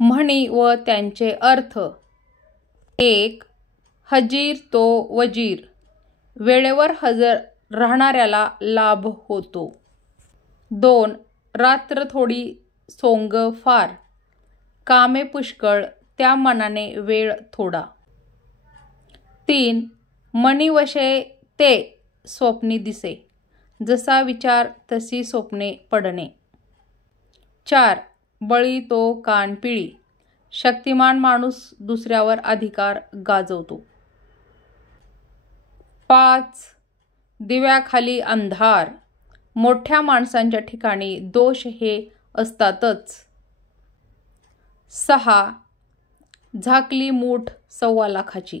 म्हणी व त्यांचे अर्थ. 1. हजीर तो वजीर. वेळेवर हजर राहणाऱ्याला लाभ होतो. 2. रात्र थोडी सोंग फार. कामे पुष्कळ त्या मनाने वेळ थोडा. 3. मनी वशे ते स्वप्नी दिसे. जसा विचार तशी स्वप्ने पडणे. 4. बळी तो कान पिळी. शक्तिमान माणूस दुसऱ्यावर अधिकार गाजवतो. 5. दिव्याखाली अंधार. मोठ्या माणसांच्या ठिकाणी दोष हे असतातच. 6. झाकली मूठ 1.25 लाखाची.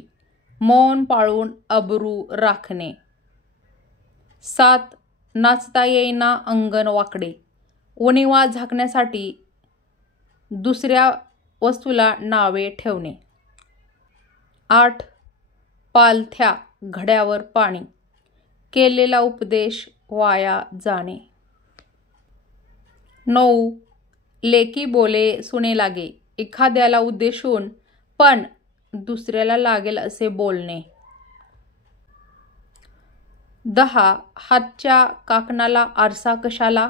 मौन पाळून अब्रू राखणे. 7. नाचता येईना अंगण वाकडे. उणिवा झाकण्यासाठी दुसऱ्या वस्तूला नावे ठेवणे. 8. पालथ्या घड्यावर पाणी. केलेला उपदेश वाया जाणे. 9. लेकी बोले सुने लागे. एखाद्याला उद्देशून पण दुसऱ्याला लागेल असे बोलणे. 10. हातच्या काकणाला आरसा कशाला.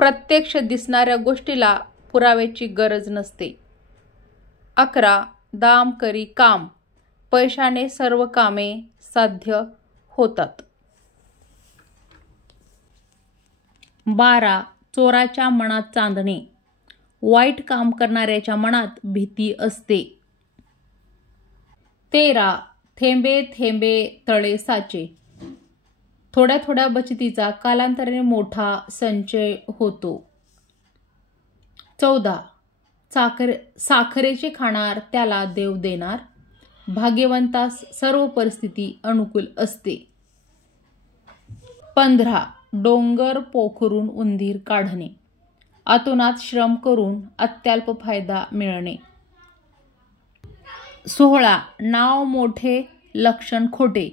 प्रत्यक्ष दिसणाऱ्या गोष्टीला पुराव्याची गरज नसते. 11. दाम करी काम. पैशाने सर्व कामे साध्य होतात. 12. चोराच्या मनात चांदणे. वाईट काम करणाऱ्याच्या मनात भीती असते. 13. थेंबे थेंबे तळे साचे. थोड्या थोड्या बचतीचा कालांतराने मोठा संचय होतो. 14. साखरेचे खाणार त्याला देव देणार. भाग्यवंतास सर्व परिस्थिती अनुकूल असते. 15. डोंगर पोखरून उंदीर काढणे. अतोनात श्रम करून अत्यल्प फायदा मिळणे. 16. नाव मोठे लक्षण खोटे.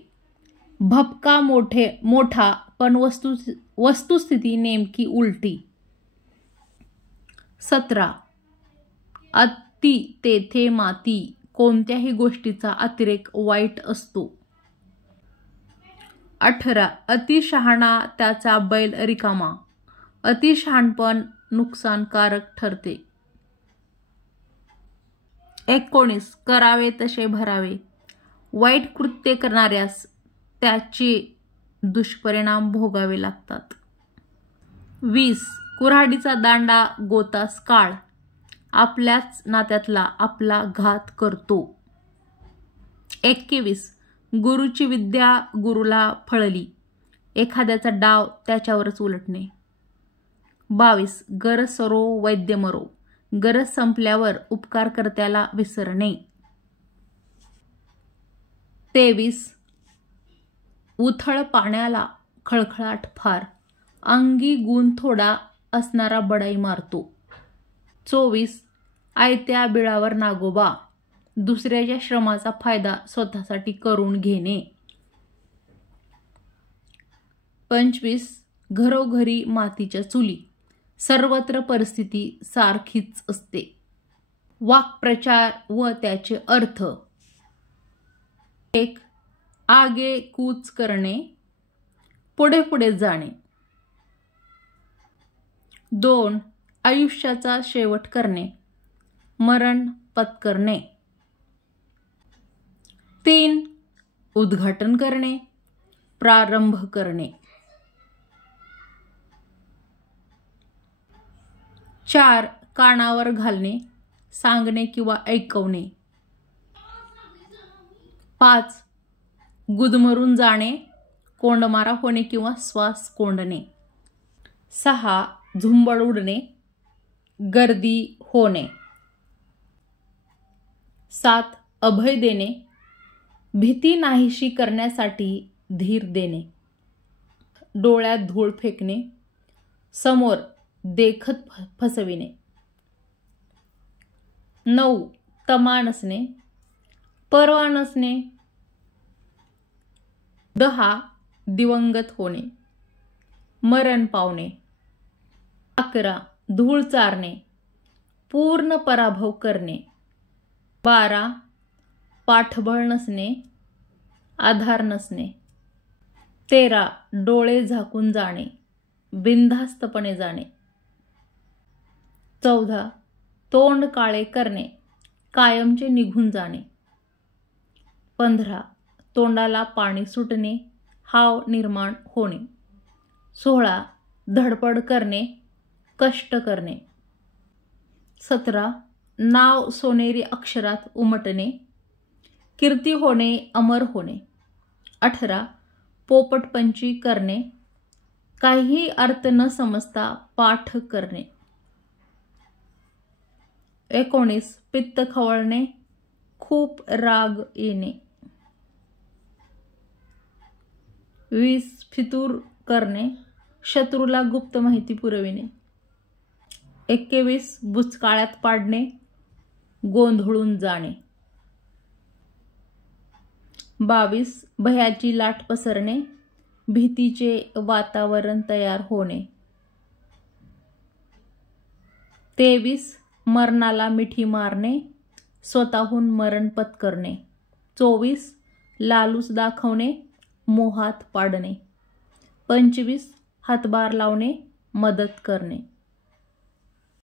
भपका मोठा पण वस्तुस्थिती नेमकी उलटी. 17. अति तेथे माती. कोणत्याही गोष्टीचा अतिरेक वाईट असतो. 18. अति शहाणा त्याचा बैल रिकामा. अति शहाणपण नुकसानकारक ठरते. 19. करावे तसे भरावे. वाईट कृत्य करणाऱ्यास त्याचे दुष्परिणाम भोगावे लागतात. 20. कुऱ्हाडीचा दांडा गोतास काळ. आपल्याच नात्यातला आपला घात करतो. 21. गुरुची विद्या गुरुला फळली. एखाद्याचा डाव त्याच्यावरच उलटणे. 22. गरज सरो वैद्य मरो. गरज संपल्यावर उपकारकर्त्याला विसरणे. 23. उथळ पाण्याला खळखळाट फार. अंगी गुण थोडा असणारा बडाई मारतो. 24. आयत्या बिळावर नागोबा. दुसऱ्याच्या श्रमाचा फायदा स्वतःसाठी करून घेणे. 25. घरोघरी मातीच्या चुली. सर्वत्र परिस्थिती सारखीच असते. वाक्प्रचार व त्याचे अर्थ. 1. आगे कूच करणे. पुढे पुढे जाणे. 2. आयुष्याचा शेवट करणे. मरण पत्करणे. 3. उद्घाटन करणे. प्रारंभ करणे. 4. कानावर घालणे. सांगणे किंवा ऐकवणे. 5. गुदमरून जाणे. कोंडमारा होणे किंवा श्वास कोंडणे. 6. झुंबड उडणे. गर्दी होणे. 7. अभय देणे. भीती नाहीशी करण्यासाठी धीर देणे. डोळ्यात धूळ फेकणे. समोर देखत फसविणे. 9. तमा नसणे. परवा नसणे. 10. दिवंगत होणे. मरण पावणे. 11. धूळ चारणे. पूर्ण पराभव करणे. 12 पाठबळ नसणे, आधार नसणे. 13 डोळे झाकून जाणे, बिनधास्तपणे जाणे. 14 तोंड काळे करणे, कायमचे निघून जाणे. 15 तोंडाला पाणी सुटणे, हाव निर्माण होणे. 16 धडपड करणे, कष्ट करणे. 17 नाव सोनेरी अक्षरात उमटणे, कीर्ती होणे, अमर होणे. 18 पोपटपंची करणे, काहीही अर्थ न समजता पाठ करणे. 19 पित्त खवळणे, खूप राग येणे. 20 फितूर करणे, शत्रूला गुप्त माहिती पुरविणे. 21 बुचकाळ्यात पाडणे, गोंधळून जाणे. 22 भयाची लाट पसरणे, भीतीचे वातावरण तयार होणे. 23 मरणाला मिठी मारणे, स्वतःहून मरण पत्करणे. 24 लालूच दाखवणे, मोहात पाडणे. 25 हातभार लावणे, मदत करणे.